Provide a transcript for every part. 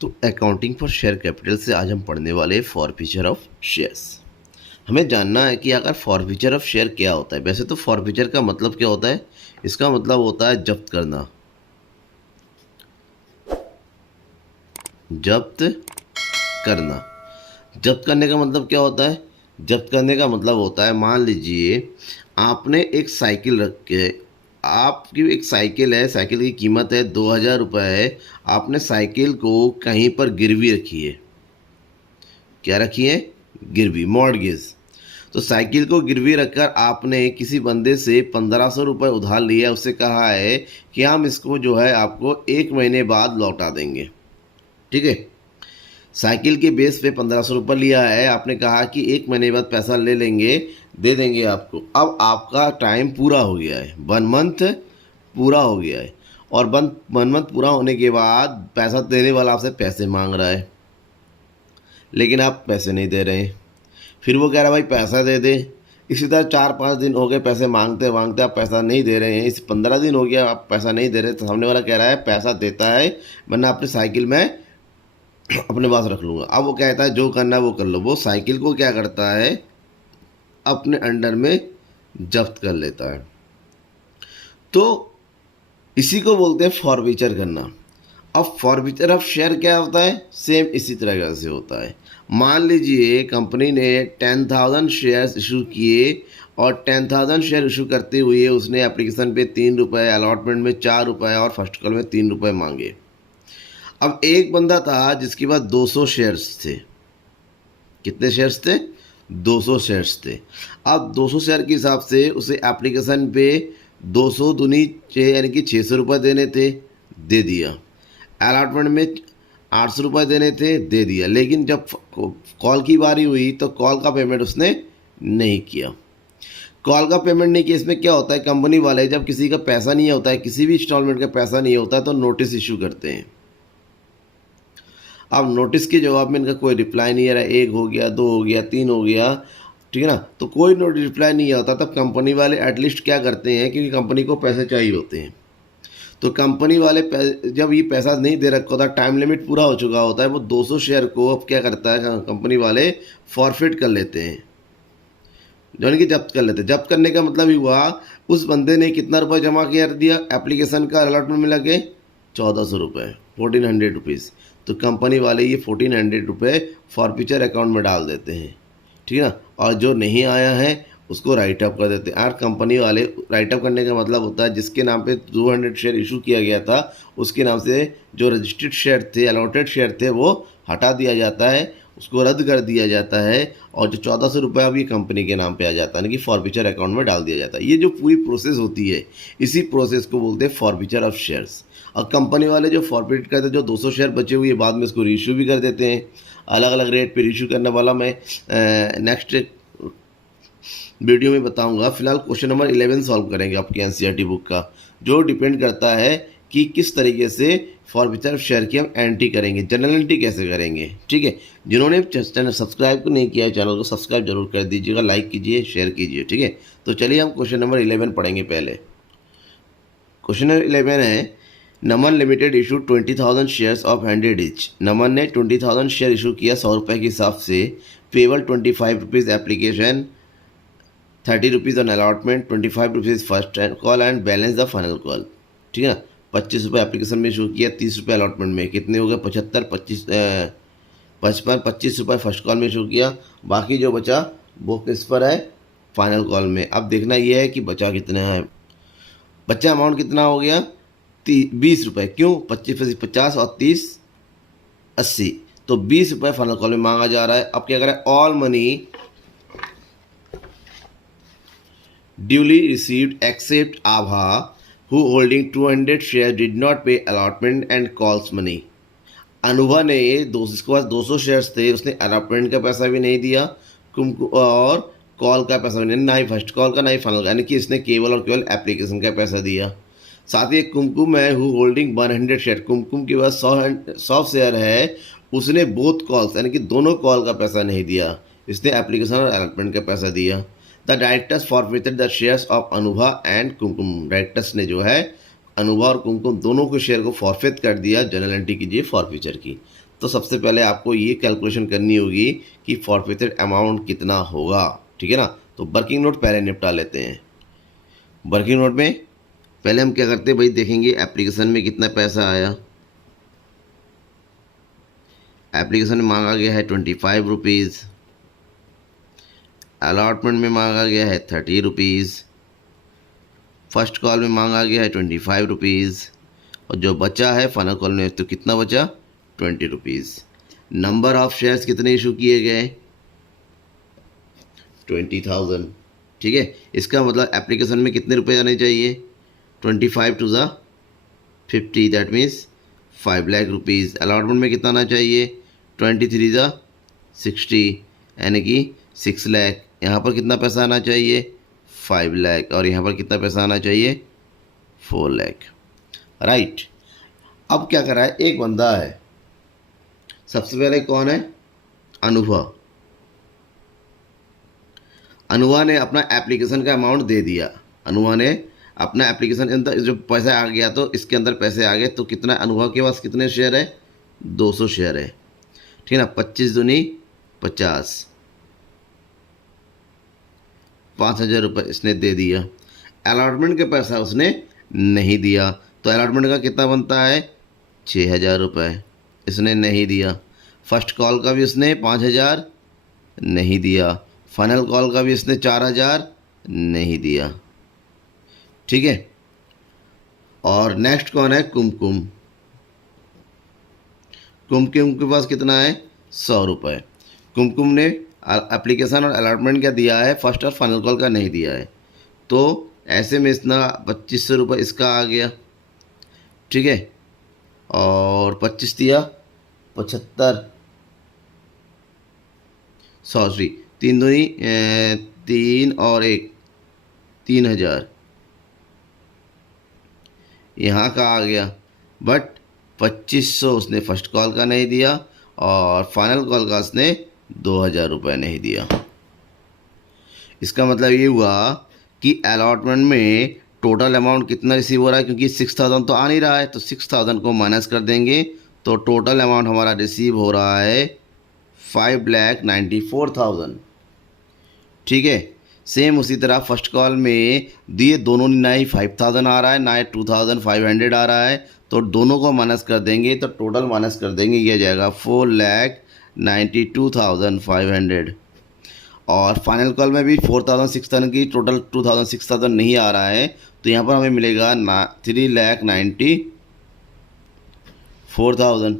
तो accounting for share capital से आज हम पढ़ने वाले फॉरफीचर ऑफ शेयर्स। हमें जानना है कि अगर फॉरफीचर ऑफ शेयर क्या होता है। वैसे तो फॉरफीचर का मतलब क्या होता है, इसका मतलब होता है जब्त करना। जब्त करना, जब्त करने का मतलब क्या होता है? जब्त करने का मतलब होता है, मान लीजिए आपने एक साइकिल रख के, आपकी एक साइकिल है, साइकिल की कीमत है 2000 रुपये है। आपने साइकिल को कहीं पर गिरवी रखी है। क्या रखी है? गिरवी, मॉर्गेज। तो साइकिल को गिरवी रखकर आपने किसी बंदे से 1500 रुपये उधार लिया। उससे कहा है कि हम इसको जो है आपको 1 महीने बाद लौटा देंगे। ठीक है, साइकिल के बेस पे 1500 रुपये लिया है, आपने कहा कि 1 महीने बाद पैसा ले लेंगे, दे देंगे आपको। अब आपका टाइम पूरा हो गया है, 1 मंथ पूरा हो गया है, और 1 मंथ पूरा होने के बाद पैसा देने वाला आपसे पैसे मांग रहा है, लेकिन आप पैसे नहीं दे रहे हैं। फिर वो कह रहा है भाई पैसा दे दे। इसी तरह 4-5 दिन हो गए पैसे मांगते मांगते, आप पैसा नहीं दे रहे हैं। इस 15 दिन हो गया आप पैसा नहीं दे रहे, तो सामने वाला कह रहा है पैसा देता है वरना अपनी साइकिल में अपने पास रख लूँगा। अब वो कहता है जो करना है वो कर लो। वो साइकिल को क्या करता है, अपने अंडर में जब्त कर लेता है। तो इसी को बोलते हैं फॉरफीचर करना। अब फॉरफीचर ऑफ शेयर क्या होता है? सेम इसी तरह से होता है। मान लीजिए कंपनी ने 10,000 शेयर्स इशू किए, और 10,000 शेयर इशू करते हुए उसने एप्लीकेशन पे 3 रुपये, अलॉटमेंट में 4 रुपये और फर्स्ट कॉल में 3 रुपये मांगे। अब एक बंदा था जिसके पास 200 शेयर्स थे। कितने शेयर्स थे? 200 शेयर्स थे। अब 200 शेयर के हिसाब से उसे एप्लीकेशन पे 200 दूनी यानी कि 600 रुपये देने थे, दे दिया। अलॉटमेंट में 800 रुपये देने थे, दे दिया। लेकिन जब कॉल की बारी हुई तो कॉल का पेमेंट उसने नहीं किया। कॉल का पेमेंट नहीं किया, इसमें क्या होता है, कंपनी वाले जब किसी का पैसा नहीं होता है, किसी भी इंस्टॉलमेंट का पैसा नहीं होता है, तो नोटिस इशू करते हैं। अब नोटिस के जवाब में इनका कोई रिप्लाई नहीं आ रहा, 1 हो गया, 2 हो गया, 3 हो गया, ठीक है ना, तो कोई नोटिस रिप्लाई नहीं आता। तब कंपनी वाले एटलीस्ट क्या करते हैं, क्योंकि कंपनी को पैसे चाहिए होते हैं, तो कंपनी वाले जब ये पैसा नहीं दे रखा होता, टाइम लिमिट पूरा हो चुका होता है, वो 200 शेयर को अब क्या करता है, कंपनी वाले फॉरफिट कर लेते हैं, जो कि जब्त कर लेते हैं। जब्त करने का मतलब ही हुआ उस बंदे ने कितना रुपये जमा कर दिया, एप्लीकेशन का अलॉटमेंट में लगे 1400 रुपये, 1400 रुपीज़। तो कंपनी वाले ये 1400 रुपये फॉरफीचर अकाउंट में डाल देते हैं, ठीक है ना, और जो नहीं आया है उसको राइट अप कर देते हैं। और कंपनी वाले राइट अप करने का मतलब होता है जिसके नाम पे 200 शेयर इशू किया गया था, उसके नाम से जो रजिस्टर्ड शेयर थे, अलॉटेड शेयर थे, वो हटा दिया जाता है, उसको रद्द कर दिया जाता है, और जो 1400 रुपये अब ये कंपनी के नाम पे आ जाता है, यानी कि फॉरफीचर अकाउंट में डाल दिया जाता है। ये जो पूरी प्रोसेस होती है, इसी प्रोसेस को बोलते हैं फॉरफीचर ऑफ शेयर्स। और कंपनी वाले जो फॉरफिट करते हैं, जो 200 शेयर बचे हुए बाद में उसको रीइशू भी कर देते हैं, अलग अलग रेट पे रीइशू करने वाला मैं नेक्स्ट वीडियो में बताऊंगा। फिलहाल क्वेश्चन नंबर 11 सॉल्व करेंगे आपकी एनसीईआरटी बुक का, जो डिपेंड करता है कि किस तरीके से फॉरफीचर शेयर की हम एंट्री करेंगे, जनरल एंट्री कैसे करेंगे। ठीक है, जिन्होंने चैनल सब्सक्राइब को नहीं किया है, चैनल को सब्सक्राइब जरूर कर दीजिएगा, लाइक कीजिए, शेयर कीजिए। ठीक है, तो चलिए हम क्वेश्चन नंबर 11 पढ़ेंगे। पहले क्वेश्चन नंबर 11 है, Naman limited issue 20,000 shares of 100 each. Naman ने 20,000 शेयर इशू किया 100 रुपये के हिसाब से। Payable 25 rupees application, 30 rupees on allotment, 25 rupees first call and balance the final call. ठीक है ना, 25 रुपये एप्लीकेशन में इशू किया, 30 रुपये अलॉटमेंट में, कितने हो गए 75, 55, 25 रुपये फर्स्ट कॉल में इशू किया, बाकी जो बचा वो किस पर है, फाइनल कॉल में। अब देखना ये है कि बचा कितना है, बचा अमाउंट कितना हो गया 20 रुपये। क्यों? 25 50 और 30 80, तो 20 रुपये फाइनल कॉल में मांगा जा रहा है। अब क्या करें, all money duly received except Abha who holding 200 share did not pay allotment and calls money. Anubha ने इसके पास 200 शेयर्स थे, उसने अलॉटमेंट का पैसा भी नहीं दिया, और कॉल का पैसा भी नहीं, ना ही फर्स्ट कॉल का ना ही फाइनल का, यानी कि इसने केवल और केवल एप्लीकेशन का पैसा दिया। साथ ही एक कुमकुम है हु होल्डिंग 100 शेयर, कुमकुम के पास 100 शेयर है, उसने बोथ कॉल्स यानी कि दोनों कॉल का पैसा नहीं दिया, इसने एप्लीकेशन और अलॉटमेंट का पैसा दिया। The directors forfeited the shares of Anubha and Kumkum. Directors ने जो है अनुभा और कुमकुम दोनों के शेयर को फॉरफिट कर दिया। जनरल एंट्री कीजिए फॉरफीचर की। तो सबसे पहले आपको ये कैलकुलेशन करनी होगी कि फॉरफिटेड अमाउंट कितना होगा, ठीक है ना। तो वर्किंग नोट पहले निपटा लेते हैं। वर्किंग नोट में पहले हम क्या करते हैं भाई, देखेंगे एप्लीकेशन में कितना पैसा आया। एप्लीकेशन में मांगा गया है 25 रुपीज़, अलॉटमेंट में मांगा गया है 30 रुपीज़, फर्स्ट कॉल में मांगा गया है 25 रुपीज़, और जो बचा है फाइनल कॉल में तो कितना बचा, 20 रुपीज़। नंबर ऑफ शेयर्स कितने इशू किए गए, 20,000, ठीक है। इसका मतलब एप्लीकेशन में कितने रुपए आने चाहिए, 25 टू ज़ा 50, that means 5 lakh rupees. Allotment में कितना आना चाहिए, 23 ज़ा 60, यानी कि 6 लाख। यहाँ पर कितना पैसा आना चाहिए, 5 लाख, और यहाँ पर कितना पैसा आना चाहिए, 4 लाख, राइट। अब क्या कर रहा है, एक बंदा है, सबसे पहले कौन है, अनुभव। अनुभव ने अपना एप्लीकेशन का अमाउंट दे दिया। अनुभव ने अपना एप्लीकेशन अंदर जो पैसा आ गया, तो इसके अंदर पैसे आ गए, तो कितना अनुभव के पास कितने शेयर है, 200 शेयर है, ठीक है ना। 25 दूनी 50, 5,000 रुपये इसने दे दिया। अलॉटमेंट का पैसा उसने नहीं दिया, तो अलॉटमेंट का कितना बनता है, 6,000 रुपये, इसने नहीं दिया। फर्स्ट कॉल का भी उसने 5,000 नहीं दिया, फाइनल कॉल का भी इसने 4,000 नहीं दिया, ठीक है। और नेक्स्ट कौन है, कुमकुम। कुमकुम के पास कितना है, 100 रुपये। कुमकुम ने एप्लीकेशन और अलॉटमेंट का दिया है, फर्स्ट और फाइनल कॉल का नहीं दिया है, तो ऐसे में इतना 2,500 रुपये इसका आ गया, ठीक है। और 25 दिया 75, सॉरी 3 दूनी 3 और 1 3,000 यहाँ का आ गया। बट 2,500 उसने फर्स्ट कॉल का नहीं दिया, और फाइनल कॉल का उसने 2,000 रुपये नहीं दिया। इसका मतलब ये हुआ कि अलॉटमेंट में टोटल अमाउंट कितना रिसीव हो रहा है, क्योंकि 6,000 तो आ नहीं रहा है, तो 6,000 को माइनस कर देंगे, तो टोटल अमाउंट हमारा रिसीव हो रहा है 5,94,000, ठीक है। सेम उसी तरह फर्स्ट कॉल में दिए दोनों, ना ही 5,000 आ रहा है, ना ही 2,500 आ रहा है, तो दोनों को माइनस कर देंगे, तो टोटल माइनस कर देंगे, ये जाएगा 4,92,500। और फाइनल कॉल में भी 4,000 6,000 की टोटल 2,000 6,000 नहीं आ रहा है, तो यहाँ पर हमें मिलेगा 3,94,000,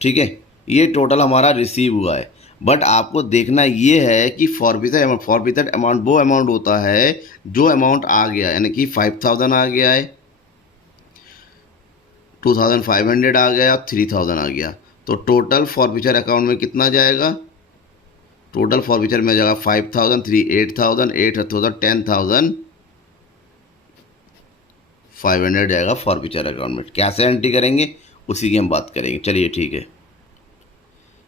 ठीक है। ये टोटल हमारा रिसीव हुआ है। बट आपको देखना ये है कि फॉरफिटेड अमाउंट वो अमाउंट होता है जो अमाउंट आ गया, यानी कि 5,000 आ गया है, 2,500 आ गया और 3,000 आ गया, तो टोटल फॉरफिचर अकाउंट में कितना जाएगा, टोटल फॉरफिचर में जाएगा 5,000 3 8,000 8,000 10,500 जाएगा फॉरफिचर अकाउंट में। कैसे एंट्री करेंगे उसी की हम बात करेंगे, चलिए ठीक है।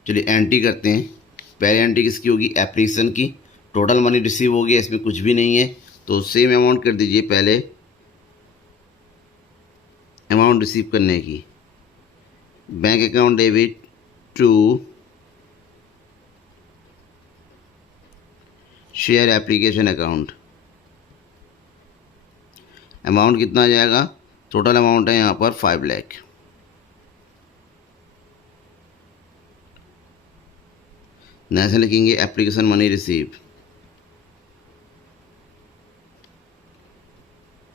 चलिए एंट्री करते हैं। पहले एंट्री किसकी होगी, एप्लीकेशन की। टोटल मनी रिसीव हो गया, इसमें कुछ भी नहीं है, तो सेम अमाउंट कर दीजिए पहले, अमाउंट रिसीव करने की। Bank account debit to share application account. Amount कितना आ जाएगा, टोटल अमाउंट है यहाँ पर 5 लाख। ऐसे लिखेंगे application money receive,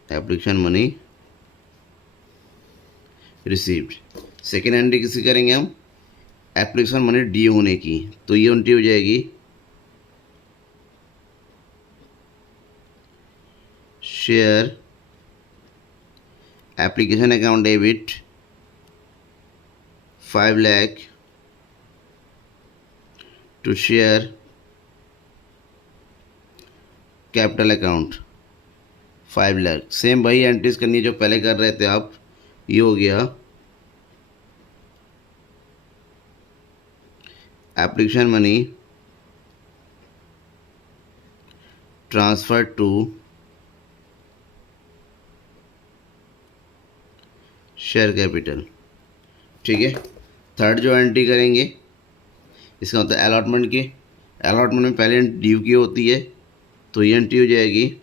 application money received. Second entry किसी करेंगे हम, एप्लीकेशन मनी डी होने की, तो ये एंट्री हो जाएगी share application account debit 5 lakh to share capital account 5 lakh. Same वही एंट्रीज करनी है जो पहले कर रहे थे आप। ये हो गया application money transfer to share capital, ठीक है। थर्ड जो एंट्री करेंगे इसका मतलब अलॉटमेंट की, अलॉटमेंट में पहले ड्यू की होती है, तो ये एंट्री हो जाएगी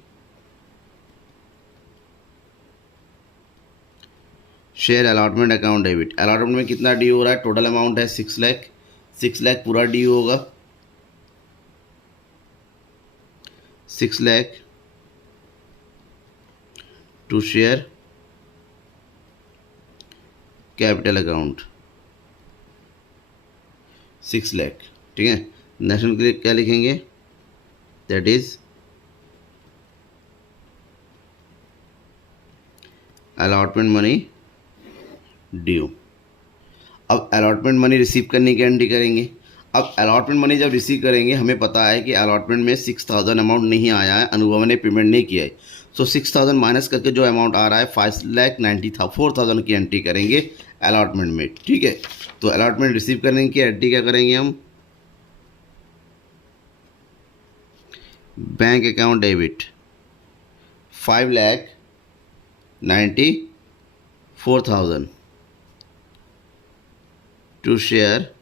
share allotment account debit. Allotment में कितना ड्यू हो रहा है, टोटल अमाउंट है 6 लाख, 6 लाख पूरा ड्यू होगा, 6 lakh to share capital account 6 lakh. ठीक है, नेशनल के लिए क्या लिखेंगे, that is allotment money due. अब अलॉटमेंट मनी रिसीव करने की एंट्री करेंगे। अब अलॉटमेंट मनी जब रिसीव करेंगे, हमें पता है कि अलॉटमेंट में 6000 अमाउंट नहीं आया है, अनुभव ने पेमेंट नहीं किया है, सो 6000 माइनस करके जो अमाउंट आ रहा है 5,94,000 की एंट्री करेंगे अलॉटमेंट में। ठीक है, तो अलॉटमेंट रिसीव करने की एंट्री क्या करेंगे हम, bank account debit 5,94,000 to share,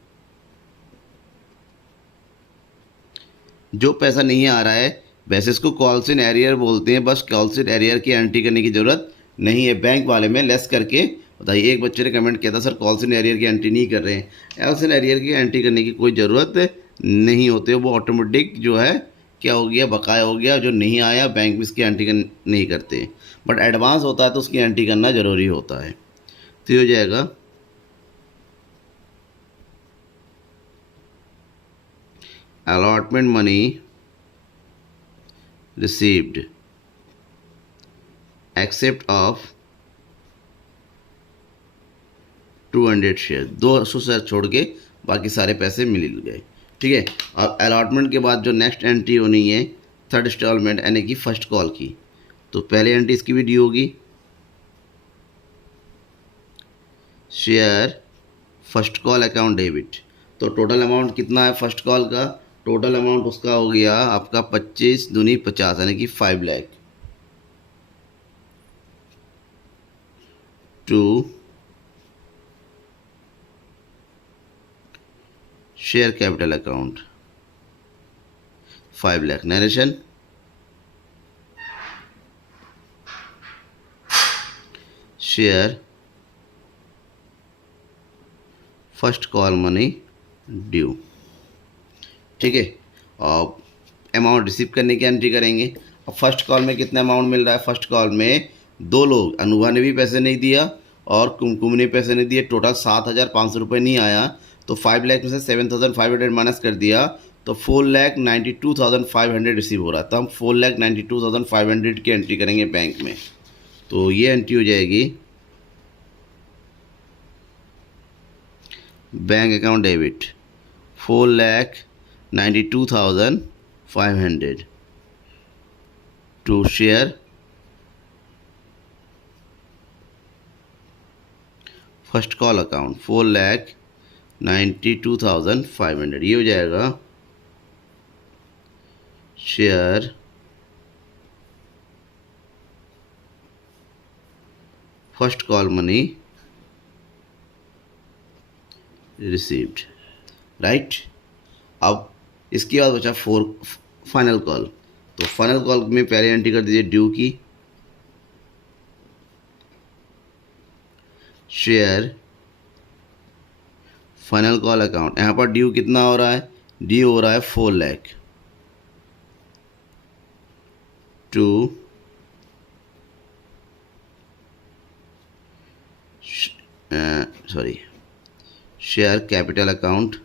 जो पैसा नहीं आ रहा है वैसे इसको कॉल्स इन एरियर बोलते हैं, बस कॉल्स इन एरियर की एंट्री करने की ज़रूरत नहीं है, बैंक वाले में लेस करके बताइए। एक बच्चे ने कमेंट किया था सर कॉल्स इन एरियर की एंट्री नहीं कर रहे हैं, कॉल्स इन एरियर की एंट्री करने की कोई ज़रूरत नहीं होती, वो ऑटोमेटिक जो है क्या हो गया, बकाया हो गया, जो नहीं आया बैंक में इसकी एंट्री नहीं करते, बट एडवांस होता है तो उसकी एंट्री करना ज़रूरी होता है। तो ये हो जाएगा allotment money received except of 200 share, 200 share छोड़ के बाकी सारे पैसे मिल गए। ठीक है, और अलॉटमेंट के बाद जो नेक्स्ट एंट्री होनी है थर्ड इंस्टॉलमेंट यानी कि फर्स्ट कॉल की, तो पहले एंट्री इसकी भी ड्यू होगी, share first call account debit. तो टोटल अमाउंट कितना है फर्स्ट कॉल का, टोटल अमाउंट उसका हो गया आपका 25 दूनी 50 यानी कि 5 lakh to share capital account 5 lakh. Narration share first call money due. ठीक है, और अमाउंट रिसीव करने की एंट्री करेंगे। अब फर्स्ट कॉल में कितना अमाउंट मिल रहा है, फर्स्ट कॉल में दो लोग, अनुभा ने भी पैसे नहीं दिया और कुमकुम ने पैसे नहीं दिए, टोटल 7,500 रुपये नहीं आया, तो 5 लाख में से 7,500 माइनस कर दिया तो 4,92,500 रिसीव हो रहा है, तो हम 4,92,500 की एंट्री करेंगे बैंक में। तो ये एंट्री हो जाएगी bank account debit 4,92,500 to share first call account 4,92,500। ये हो जाएगा share first call money received, right. अब इसके बाद बचा फाइनल कॉल, तो फाइनल कॉल में पहले एंट्री कर दीजिए ड्यू की, शेयर फाइनल कॉल अकाउंट। यहाँ पर ड्यू कितना हो रहा है, ड्यू हो रहा है 4 lakh to share capital account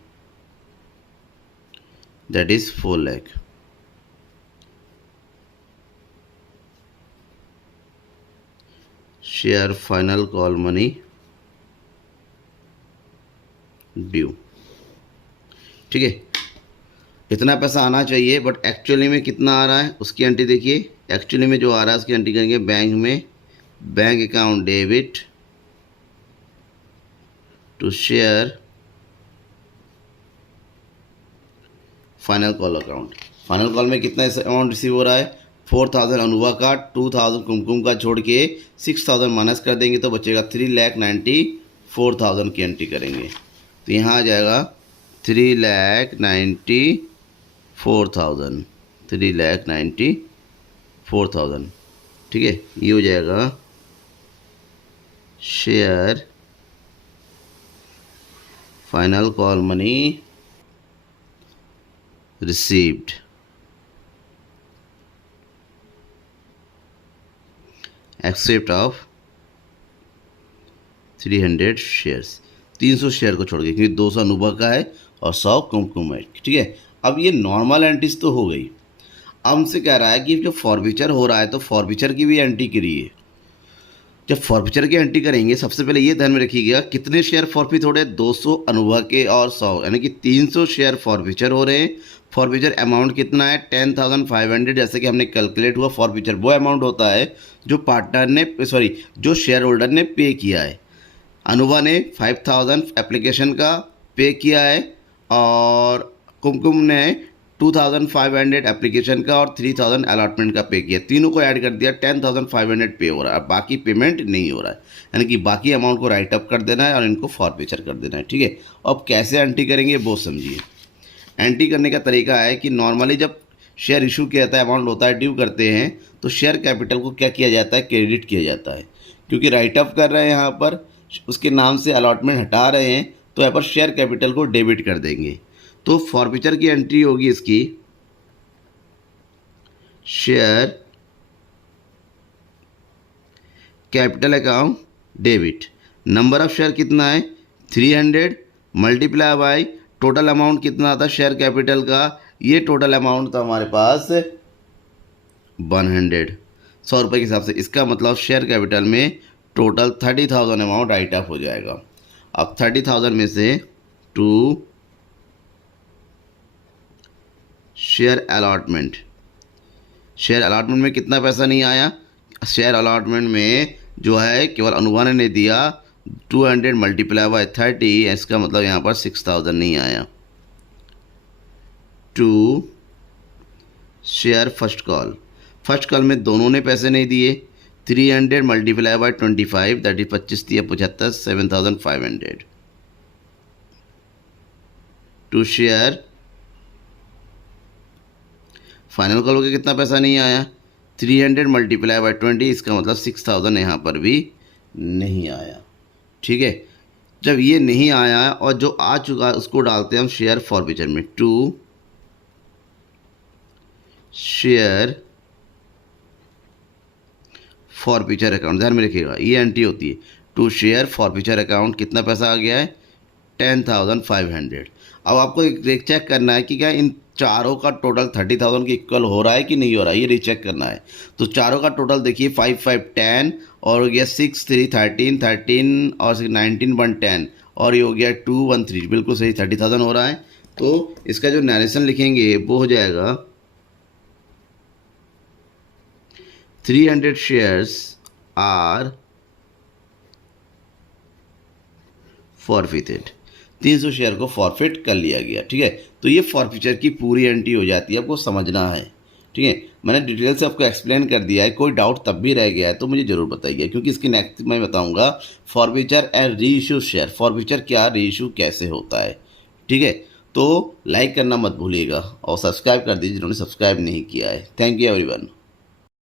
that is 4 lakh share final call money due. ठीक है, इतना पैसा आना चाहिए, बट एक्चुअली में कितना आ रहा है उसकी एंट्री देखिए। एक्चुअली में जो आ रहा है उसकी एंट्री करेंगे बैंक में, bank account debit to share final call account. Final call में कितना अमाउंट रिसीव हो रहा है, 4,000 अनुभा का, 2,000 कुमकुम का छोड़ के 6,000 माइनस कर देंगे तो बचेगा 3,94,000 की एंट्री करेंगे। तो यहाँ आ जाएगा 3,94,000, 3,94,000। ठीक है, ये हो जाएगा share final call money received, except of 300 shares, 300 share को छोड़ के, क्योंकि 200 अनुभव का है और 100 कुमकुम है। ठीक है, अब ये नॉर्मल एंट्रीज तो हो गई। अब हमसे कह रहा है कि जो फॉरफीचर हो रहा है तो फॉरफीचर की भी एंट्री करिए। जब फॉरफीचर की एंट्री करेंगे, सबसे पहले ये ध्यान में रखिएगा कितने शेयर फॉरफीट हो रहे हैं, 200 अनुभव के और 100, यानी कि 300 शेयर फॉरफीचर हो रहे हैं। फॉरफीचर अमाउंट कितना है, 10,500, जैसे कि हमने कैलकुलेट हुआ। फॉरफीचर वो अमाउंट होता है जो पार्टनर ने जो शेयर होल्डर ने पे किया है। अनुभव ने 5,000 एप्लीकेशन का पे किया है और कुमकुम ने 2,500 एप्लीकेशन का और 3,000 अलॉटमेंट का पे किया। तीनों को ऐड कर दिया, 10,500 पे हो रहा है, बाकी पेमेंट नहीं हो रहा है, यानी कि बाकी अमाउंट को राइट अप कर देना है और इनको फॉरफीचर कर देना है। ठीक है, अब कैसे एंट्री करेंगे वो समझिए। एंट्री करने का तरीका है कि नॉर्मली जब शेयर इशू किया जाता है, अमाउंट होता है, ड्यू करते हैं, तो शेयर कैपिटल को क्या किया जाता है, क्रेडिट किया जाता है। क्योंकि राइट अप कर रहे हैं यहाँ पर, उसके नाम से अलॉटमेंट हटा रहे हैं, तो यहाँ पर शेयर कैपिटल को डेबिट कर देंगे। तो फॉरफीचर की एंट्री होगी इसकी, share capital account debit, number of share कितना है 300 मल्टीप्लाई बाय टोटल अमाउंट कितना आता है शेयर कैपिटल का, ये टोटल अमाउंट था हमारे पास 100, 100 रुपये के हिसाब से। इसका मतलब शेयर कैपिटल में टोटल 30,000 अमाउंट राइट ऑफ हो जाएगा। अब 30,000 में से to share allotment, share allotment में कितना पैसा नहीं आया, शेयर अलॉटमेंट में जो है केवल अनुवाने ने दिया 200 मल्टीप्लाई बाय 30, इसका मतलब यहाँ पर 6,000 नहीं आया। To share first call, first call में दोनों ने पैसे नहीं दिए, 300 मल्टीप्लाई बाय 25, दैट इज 25 दिया 75, 7,500। टू शेयर फाइनल कॉल के कितना पैसा नहीं आया, 300 मल्टीप्लाई बाय 20, इसका मतलब 6,000 यहाँ पर भी नहीं आया। ठीक है, जब ये नहीं आया और जो आ चुका उसको डालते हैं हम शेयर फॉरफीचर में। टू शेयर फॉरफीचर अकाउंट, ध्यान में रखिएगा ये एंट्री होती है। टू शेयर फॉरफीचर अकाउंट कितना पैसा आ गया है 10,500। अब आपको एक चेक करना है कि क्या इन चारों का टोटल 30,000 के इक्वल हो रहा है कि नहीं हो रहा है, ये रीचेक करना है। तो चारों का टोटल देखिए 5 5 10 और हो गया 6 3 13 13 और 19 1 10 और ये हो गया 2 1 3, बिल्कुल सही 30,000 हो रहा है। तो इसका जो नरेशन लिखेंगे वो हो जाएगा 300 शेयर्स आर फॉरफिटेड, 300 शेयर को फॉरफिट कर लिया गया। ठीक है, तो ये फॉरफीचर की पूरी एंट्री हो जाती है, आपको समझना है। ठीक है, मैंने डिटेल से आपको एक्सप्लेन कर दिया है, कोई डाउट तब भी रह गया है तो मुझे ज़रूर बताइए, क्योंकि इसकी नेक्स्ट मैं बताऊंगा forfeiture and re issue share, forfeiture क्या, री इशू कैसे होता है। ठीक है, तो लाइक करना मत भूलिएगा और सब्सक्राइब कर दीजिए जिन्होंने सब्सक्राइब नहीं किया है। Thank you everyone.